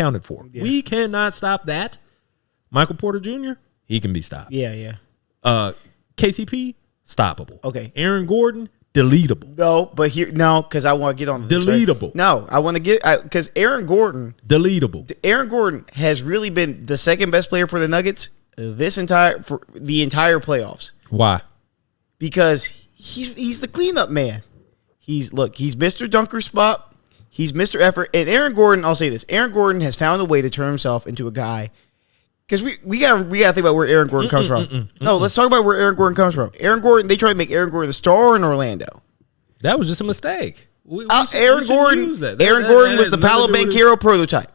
accounted for. Yeah. We cannot stop that. Michael Porter Jr., he can be stopped. Yeah. KCP, stoppable. Okay. Aaron Gordon, deletable. No, but because I want to get on this. Deletable. Right? No, I want to get because Aaron Gordon. Deletable. Aaron Gordon has really been the second best player for the Nuggets for the entire playoffs. Why? Because he's the cleanup man. He's Mr. Dunker spot. He's Mr. Effort. And Aaron Gordon, I'll say this: Aaron Gordon has found a way to turn himself into a guy. Because we gotta think about where Aaron Gordon comes from. No, let's talk about where Aaron Gordon comes from. Aaron Gordon, they tried to make Aaron Gordon the star in Orlando. That was just a mistake. Aaron Gordon was the Paolo Banchero prototype.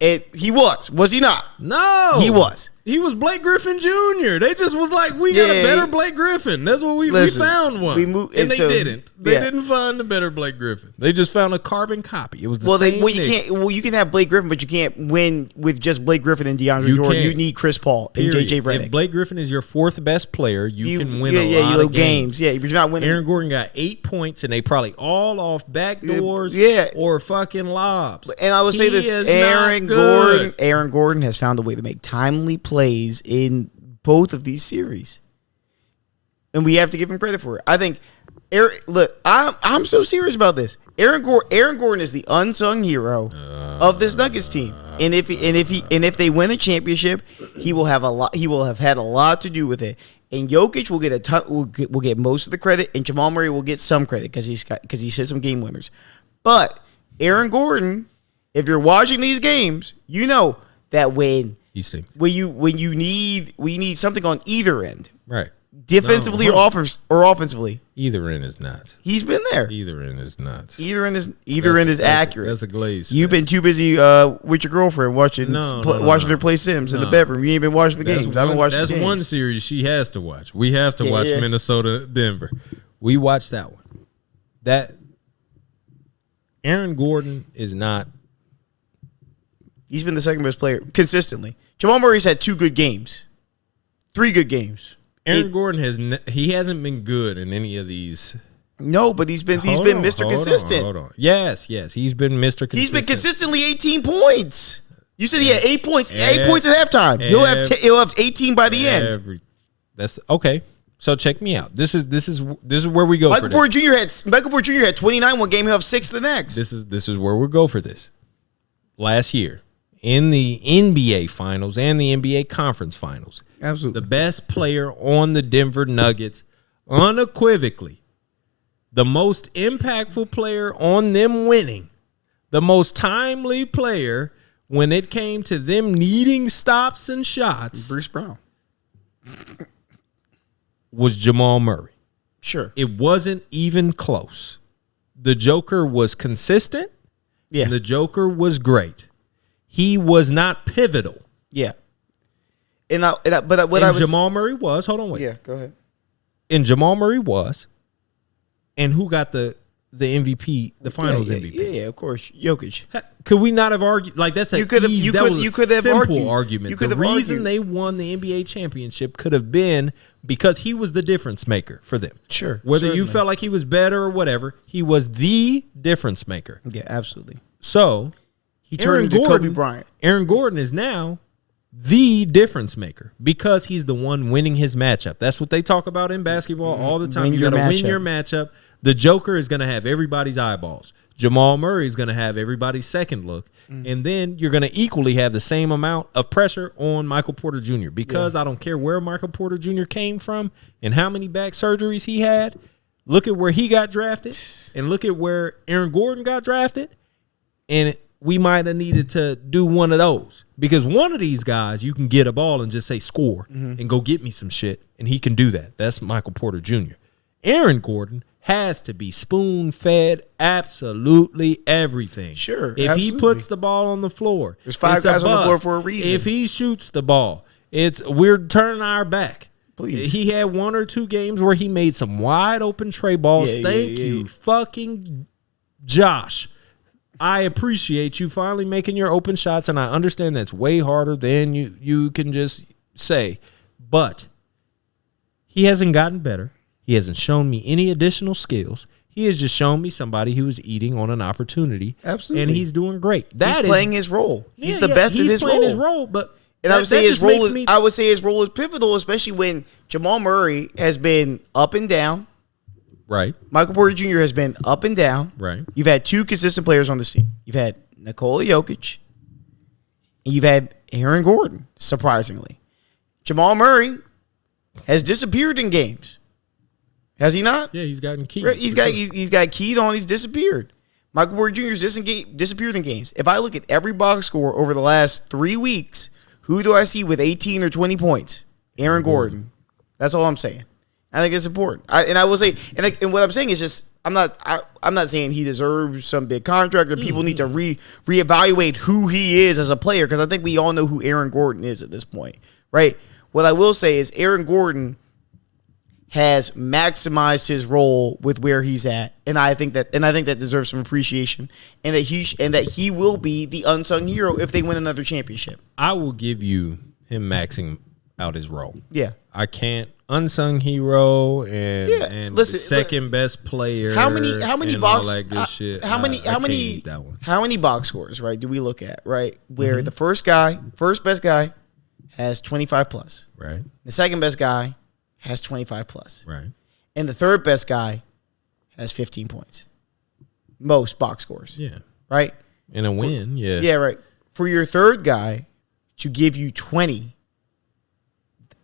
He was he not? No. He was. He was Blake Griffin Jr. They just was like, we got a better Blake Griffin. That's what we found one. They didn't. They didn't find a better Blake Griffin. They just found a carbon copy. It was the same thing. You can have Blake Griffin, but you can't win with just Blake Griffin and DeAndre Jordan. You need Chris Paul and JJ Redick. If Blake Griffin is your fourth best player, you can win a lot of games. Yeah, but you're not winning. Aaron Gordon got 8 points, and they probably all off backdoors or fucking lobs. And I would say this, Aaron Gordon has found a way to make timely plays in both of these series. And we have to give him credit for it. I think I'm so serious about this. Aaron Gordon is the unsung hero of this Nuggets team. And if they win a championship, he will have had a lot to do with it. And Jokic will get most of the credit, and Jamal Murray will get some credit because he's hit some game winners. But Aaron Gordon, if you're watching these games, you know that when you need something on either end, right? Defensively or offensively. Either end is nuts. He's been there. Either end is nuts. Either end is accurate. That's a glaze. You've been too busy with your girlfriend watching her play Sims in the bedroom. You ain't been watching the games. I've been watching the games. That's one series she has to watch. We have to watch Minnesota, Denver. We watched that one. That Aaron Gordon is not. He's been the second best player consistently. Jamal Murray's had 2 good games. 3 good games. Aaron Gordon hasn't been good in any of these. No, but he's been Mr. Consistent. Hold on. Yes, he's been Mr. Consistent. He's been consistently 18 points. You said he had 8 points. 8 points at halftime. He'll have 18 by the end. That's okay. So check me out. This is where we go. Michael Porter Jr. had 29 one game. He'll have 6 the next. This is where we go for this. Last year in the NBA Finals and the NBA Conference Finals. Absolutely. The best player on the Denver Nuggets, unequivocally, the most impactful player on them winning, the most timely player when it came to them needing stops and shots. Bruce Brown. Was Jamal Murray. Sure. It wasn't even close. The Joker was consistent. Yeah. And the Joker was great. He was not pivotal. Yeah. Jamal Murray was. Hold on, wait. Yeah, go ahead. And Jamal Murray was. And who got the MVP, the Finals MVP? Yeah, of course, Jokic. Could we not have argued? Like that's a simple argument. The reason they won the NBA championship could have been because he was the difference maker for them. Sure. Whether you felt like he was better or whatever, he was the difference maker. Yeah, absolutely. So he turned into Kobe Bryant. Aaron Gordon is now the difference maker because he's the one winning his matchup. That's what they talk about in basketball all the time. You got to win your matchup. The Joker is going to have everybody's eyeballs. Jamal Murray is going to have everybody's second look. And then you're going to equally have the same amount of pressure on Michael Porter Jr. because I don't care where Michael Porter Jr. came from and how many back surgeries he had. Look at where he got drafted and look at where Aaron Gordon got drafted. And we might have needed to do one of those because one of these guys, you can get a ball and just say score and go get me some shit. And he can do that. That's Michael Porter Jr. Aaron Gordon has to be spoon-fed absolutely everything. Sure, if he puts the ball on the floor, there's 5 guys on the floor for a reason. If he shoots the ball, we're turning our back. Please. He had 1 or 2 games where he made some wide open tray balls. Thank you, fucking Josh. I appreciate you finally making your open shots, and I understand that's way harder than you can just say. But he hasn't gotten better. He hasn't shown me any additional skills. He has just shown me somebody who is eating on an opportunity. Absolutely. And he's doing great. He's playing his role. He's the best in his role. He's playing his role, but and I would say his role is pivotal, especially when Jamal Murray has been up and down. Right. Michael Porter Jr. has been up and down. Right. You've had two consistent players on this team. You've had Nikola Jokic, and you've had Aaron Gordan, surprisingly. Jamal Murray has disappeared in games. Has he not? Yeah, he's gotten keyed. He's got keyed on. He's disappeared. Michael Porter Jr. has disappeared in games. If I look at every box score over the last 3 weeks, who do I see with 18 or 20 points? Aaron Gordan. That's all I'm saying. I think it's important. I will say, and what I'm saying is just I'm not saying he deserves some big contract or people need to reevaluate who he is as a player, because I think we all know who Aaron Gordan is at this point, right? What I will say is Aaron Gordan has maximized his role with where he's at, and I think that deserves some appreciation, and that he will be the unsung hero if they win another championship. I will give you him maxing out his role. Yeah, I can't unsung hero and listen, the second best player. How many box all that good shit. How many box scores, right, do we look at, right, where the first best guy has 25 plus, right? The second best guy has 25 plus, right? And the third best guy has 15 points. Most box scores, yeah, right? In a win, yeah, right. For your third guy to give you 20.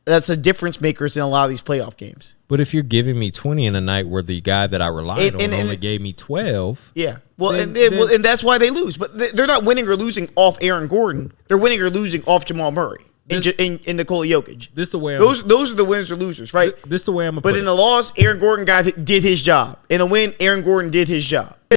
That's a difference makers in a lot of these playoff games. But if you're giving me 20 in a night where the guy that I relied on only gave me 12. Yeah. Well, and that's why they lose. But they're not winning or losing off Aaron Gordan. They're winning or losing off Jamal Murray and Nikola Jokic. This the way those are the winners or losers, right? This the way I'm. But in the loss, Aaron Gordan did his job. In a win, Aaron Gordan did his job.